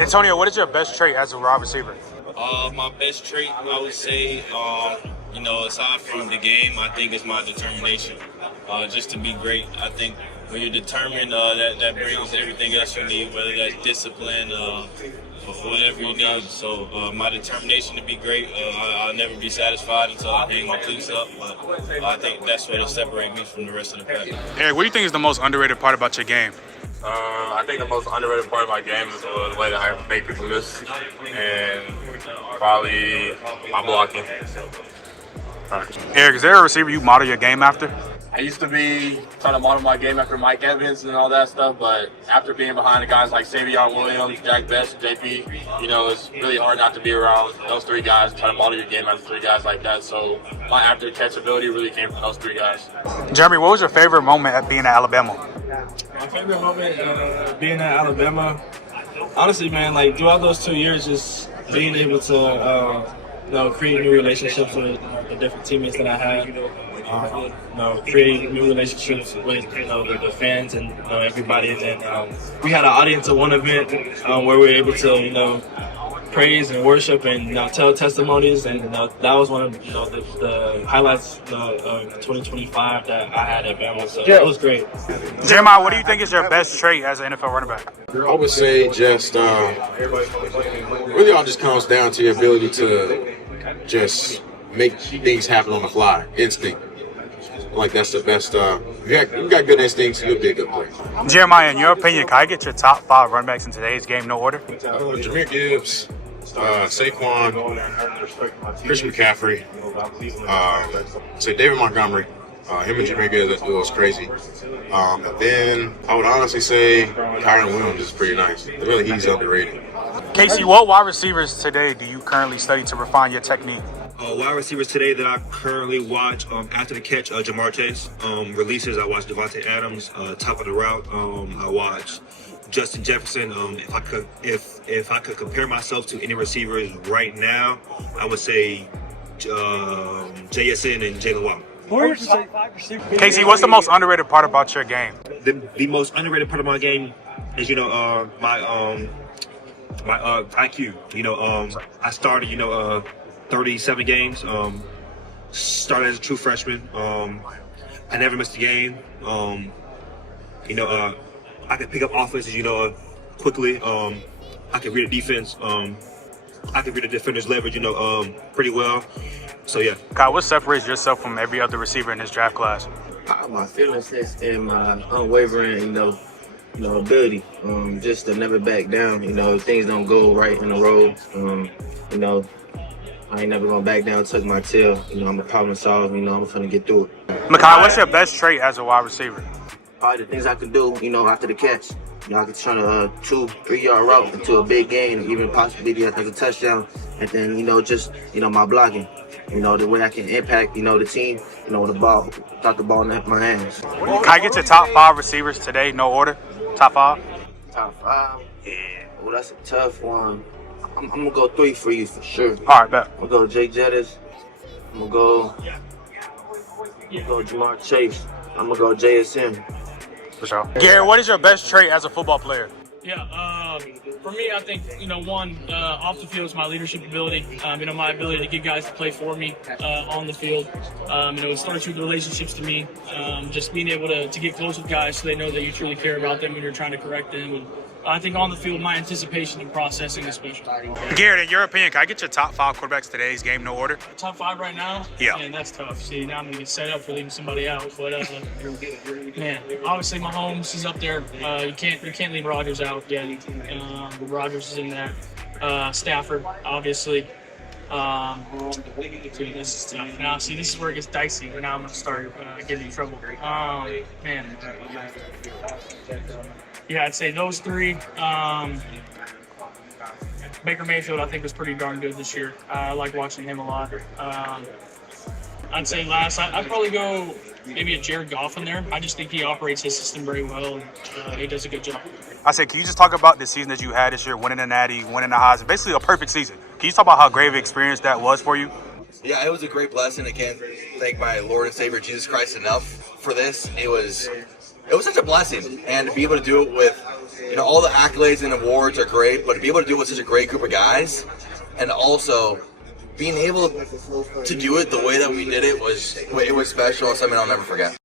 Antonio, what is your best trait as a wide receiver? My best trait, I would say, aside from the game, I think it's my determination. Just to be great. I think when you're determined, that brings everything else you need, whether that's discipline, or whatever you need. So my determination to be great, I'll never be satisfied until I hang my cleats up. But I think that's what will separate me from the rest of the pack. Eric, what do you think is the most underrated part about your game? I think the most underrated part of my game is the way that I make people miss, and probably my blocking. Eric, is there a receiver you model your game after? I used to be trying to model my game after Mike Evans and all that stuff, but after being behind the guys like Savion Williams, Jack Best, JP, it's really hard not to be around those three guys, trying to model your game after three guys like that. So my after-catch ability really came from those three guys. Jeremy, what was your favorite moment at being at Alabama? My favorite moment being at Alabama, honestly, man, like throughout those 2 years, just being able to, create new relationships with the different teammates that I had. Create new relationships with the fans and everybody. And then we had an audience at one event where we were able to praise and worship and tell testimonies, and that was one of the highlights of 2025 that I had at Bama. So it was great. Jeremiah, what do you think is your best trait as an NFL running back? I would say just really all just comes down to your ability to just make things happen on the fly, instinct. Like that's the best. If you got good instincts, you'll be a good player. Jeremiah, in your opinion, can I get your top 5 running backs in today's game, no order? Jahmyr Gibbs, Saquon, Christian McCaffrey, say David Montgomery. Him and Jahmyr Gibbs, that duo is crazy. And then I would honestly say Kyron Williams is pretty nice. Really, he's underrated. Casey, what wide receivers today do you currently study to refine your technique? Wide receivers today that I currently watch after the catch, Jamar Chase. Releases, I watch Devontae Adams. Top of the route, I watch Justin Jefferson. If I could compare myself to any receivers right now, I would say JSN and Jalen Waddle. Casey, what's the most underrated part about your game? The most underrated part of my game is my IQ. I started 37 games. Started as a true freshman. I never missed a game. I could pick up offenses, quickly. I could read a defense. I could read a defender's leverage, pretty well. So yeah. Kyle, what separates yourself from every other receiver in this draft class? My fearlessness and my unwavering, ability. Just to never back down. If things don't go right in a row. I ain't never gonna back down, tuck my tail. I'm a problem solver. I'm gonna get through it. Makai, what's your best trait as a wide receiver? Probably the things I can do, after the catch. I can turn a 2-3 yard route into a big gain, even possibly as a touchdown. And then, just my blocking. The way I can impact, the team, with the ball, without the ball in my hands. Can I get your top 5 receivers today, no order? Top 5? Top 5? Yeah. Oh, that's a tough one. I'm gonna go 3 for you for sure. All right, bet. I'm gonna go Jake Jettis. I'm gonna go Jamar Chase. I'm gonna go JSN. For sure. Gary, what is your best trait as a football player? Yeah, for me, I think, one, off the field is my leadership ability. My ability to get guys to play for me on the field. It starts with relationships to me. Just being able to get close with guys so they know that you truly care about them when you're trying to correct them. And I think on the field, my anticipation and processing especially. Garrett, in your opinion, can I get your top 5 quarterbacks today's game, no order? Top 5 right now? Yeah. Man, that's tough. See, now I'm going to get set up for leaving somebody out. But, man, obviously Mahomes is up there. You can't leave Rodgers out yet. Rodgers is in there. Stafford, obviously. Dude, this is tough. Now, see, this is where it gets dicey. Now I'm going to start getting in trouble. Man. Yeah, I'd say those 3. Baker Mayfield, I think, was pretty darn good this year. I like watching him a lot. I'd say last, I'd probably go maybe a Jared Goff in there. I just think he operates his system very well, and he does a good job. I said, can you just talk about the season that you had this year, winning the Natty, winning the Heisman, basically a perfect season. Can you talk about how great of an experience that was for you? Yeah, it was a great blessing. I can't thank my Lord and Savior Jesus Christ enough for this. It was such a blessing, and to be able to do it with you know, all the accolades and awards are great, but to be able to do it with such a great group of guys, and also being able to do it the way that we did it was special. Something I'll never forget.